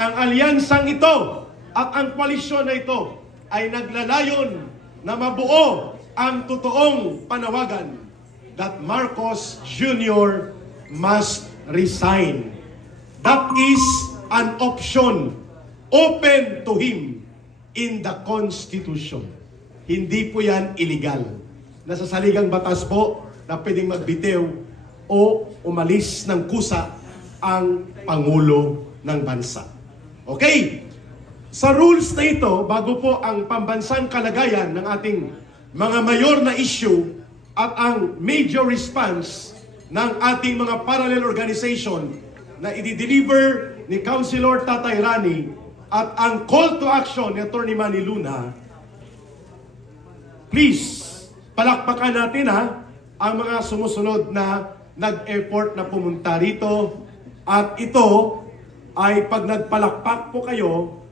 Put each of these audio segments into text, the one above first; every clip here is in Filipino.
ang alyansang ito at ang koalisyon na ito ay naglalayon na mabuo ang totoong panawagan that Marcos Jr. must resign. That is an option open to him in the Constitution. Hindi po yan illegal. Nasa saligang batas po na pwedeng magbitiw o umalis ng kusa ang Pangulo ng Bansa. Okay? Sa rules na ito, bago po ang pambansang kalagayan ng ating mga mayor na issue at ang major response ng ating mga parallel organization na i-deliver ni Councilor Tatay Rani at ang call to action ni Atty. Manny Luna, please, palakpakan natin ang mga sumusunod na nag-effort na pumunta rito. At ito ay pag nagpalakpak po kayo,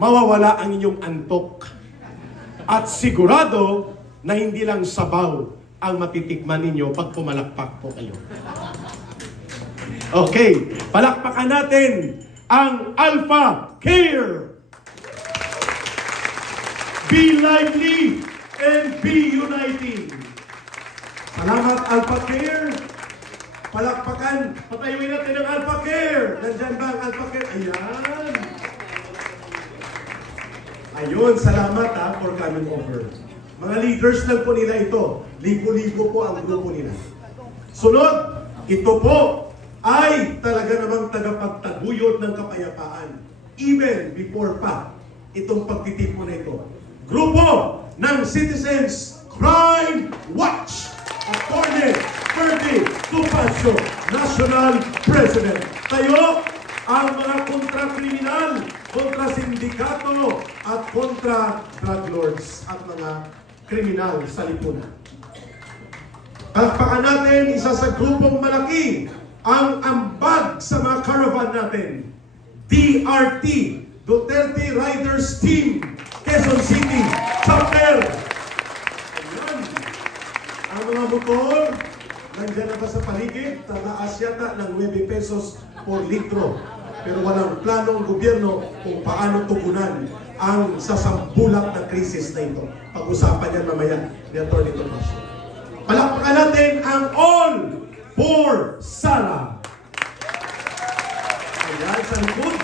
mawawala ang inyong antok. At sigurado na hindi lang sabaw ang matitikman ninyo pag pumalakpak po kayo. Okay, palakpakan natin ang Alpha Care. Be lively and be uniting. Salamat, Alpha Care. Palakpakan. Patayuin natin ang Alpha Care. Nandyan ba ang Alpha Care? Ayan. Ayun, salamat for coming over. Mga leaders lang po nila ito. Libo-libo po ang grupo nila. Sunod, ito po ay talaga namang tagapagtaguyod ng kapayapaan. Even before pa itong pagtitipon na ito. Grupo ng Citizens Crime Watch. Atty. Ferdy Topacio, National President. Tayo ang mga kontra-kriminal, kontra-sindikato at kontra-drug lords at mga kriminal sa lipunan. Palakpakan natin isa sa grupong malaki ang ambag sa mga caravan natin. DRT, Duterte Riders Team, Quezon City, Chapter. Ayan. Ang mga motor, nandiyan na ba sa paligid? Tataas yata ng 9 pesos por litro. Pero walang plano ng gobyerno kung paano tugunan ang sasambulat na krisis na ito. Pag-usapan yan mamaya ni Atty. Tomasio. Palakpakan natin ang All for Sara. Ayan, sa likod.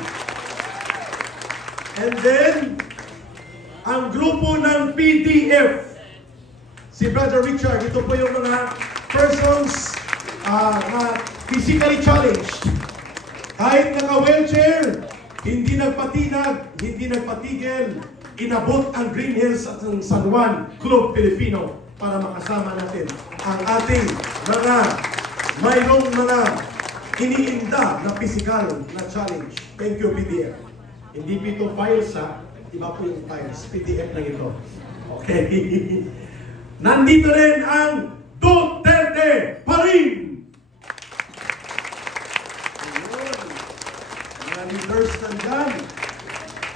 And then, ang grupo ng PDF. Si Brother Richard, ito po yung mga persons na physically challenged. Kahit naka-wheelchair, hindi nagpatinag, hindi nagpatigil, inabot ang Green Hills at ang San Juan Club Filipino para makasama natin ang ating mga mayroong mga iniinda na physical na challenge. Thank you, PDF. Hindi po ito files iba po yung files. PDF lang ito. Okay. Nandito rin ang Duterte pa rin! Mga leaders nandyan.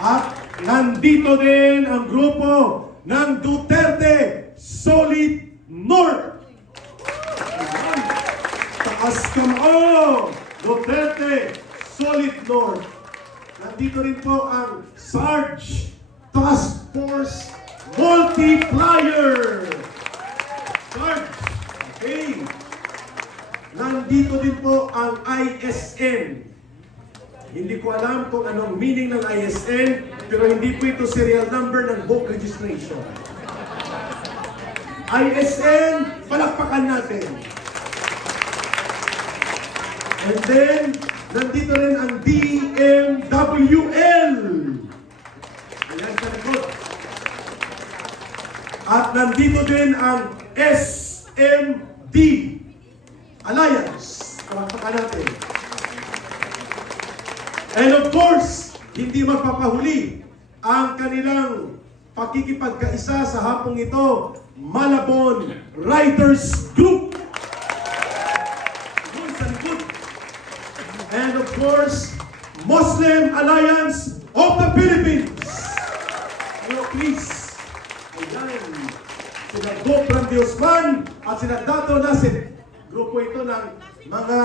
At nandito din ang grupo ng Duterte Solid North. Taas kamao! Duterte Solid North. Nandito rin po ang Sarge Task Force Multiplier. Sarge. Okay. Nandito din po ang ISN. Hindi ko alam kung anong meaning ng ISN, pero hindi po ito serial number ng book registration. ISN, palakpakan natin. And then, nandito rin ang DMWL. Ayan sa likod. At nandito din ang SMD Alliance. Palakpakan natin. And of course, hindi magpapahuli ang kanilang pakikipagkaisa sa hapong ito, Malabon Riders Group. Doon sa likod. And of course, Muslim Alliance of the Philippines. So please, ayan, sila Gopran Diosman at sila Dato Nasib. Grupo ito ng mga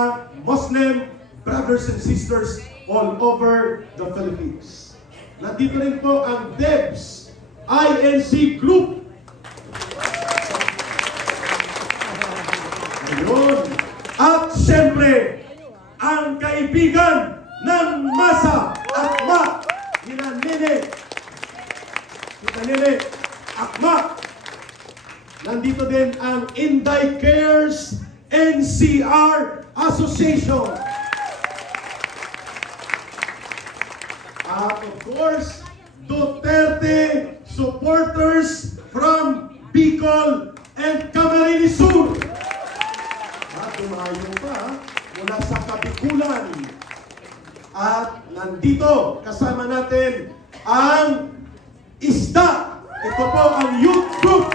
Muslim brothers and sisters all over the Philippines. Nandito rin po ang DEBS INC Group. Ayun. At siyempre, ang kaibigan ng masa at Nene Akma. Nandito din ang Inday Cares NCR Association. At of course, Duterte supporters from Bicol and Camarines Sur. At dumayo pa mula sa Kabikulan. At nandito kasama natin ang ISDA. Ito po ang Youth Group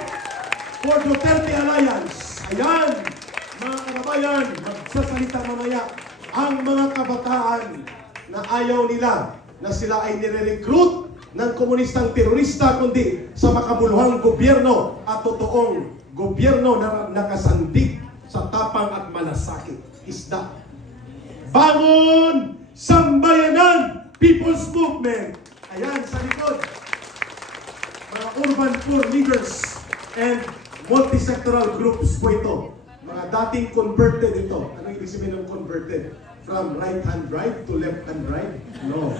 for Duterte Alliance. Ayan, mga kababayan, magsasalita mamaya ang mga kabataan na ayaw nila na sila ay nire-recruit ng komunistang terorista, kundi sa makabuluhang gobyerno at totoong gobyerno na nakasandig sa tapang at malasakit. ISDA. Bangon Sambayanan People's Movement. Ayan, sa likod. Mga urban poor leaders and multi-sectoral groups po ito. Mga dating converted ito. Ano ibig sabihin ng converted? From right-hand drive to left-hand drive? No.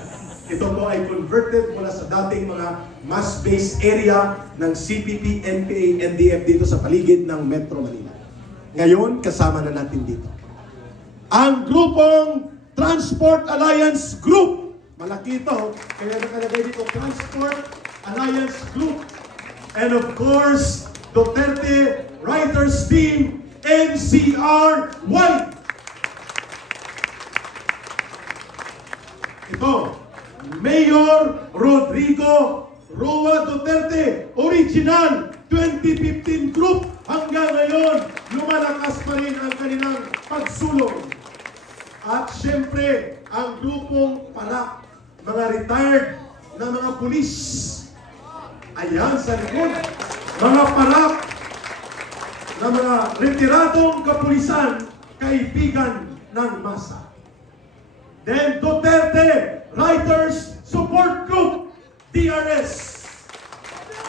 Ito po ay converted mula sa dating mga mass-based area ng CPP, NPA, NDF dito sa paligid ng Metro Manila. Ngayon, kasama na natin dito ang grupong Transport Alliance Group. Malaki ito, kaya nakalagay dito Transport Alliance Group. And of course, Duterte Writers Team NCR-Y. Ito, Mayor Rodrigo Roa Duterte, original 2015 group. Hanggang ngayon, lumalakas pa rin ang kanilang pagsulong. At syempre, ang grupong PALAC, mga retired na mga pulis. Ayan sa likod, mga PALAC na mga retiradong kapulisan, kaibigan ng masa. Then Duterte Writers Support Group, DRS.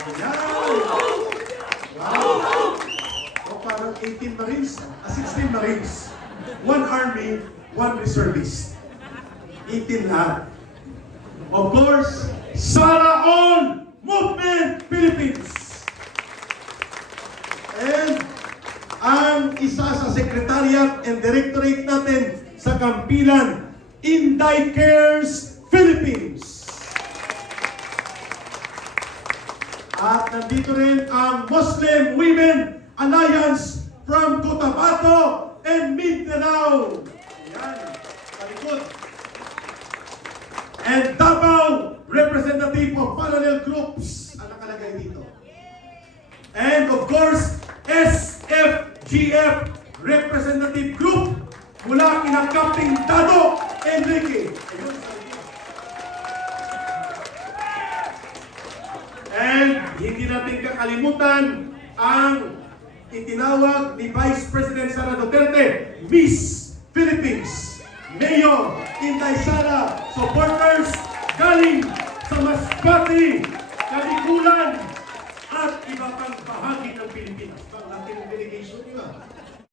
Ayan. Wow. O parang 18 Marines, 16 Marines. One Army, one Reservist. 18 lahat. Of course, Sara On Movement Philippines. And ang isa sa Secretariat and Directorate natin sa Kampilan, Inday Cares Philippines. At nandito rin ang Muslim Women Alliance from Cotabato and Mindanao. Ayan, palikod. And Davao, representative of parallel groups ang nakalagay dito. And of course, SFGF representative group mula kina Captain Dado Enrique. Ayun, and hindi natin kakalimutan ang itinawag ni Vice President Sara Duterte, Miss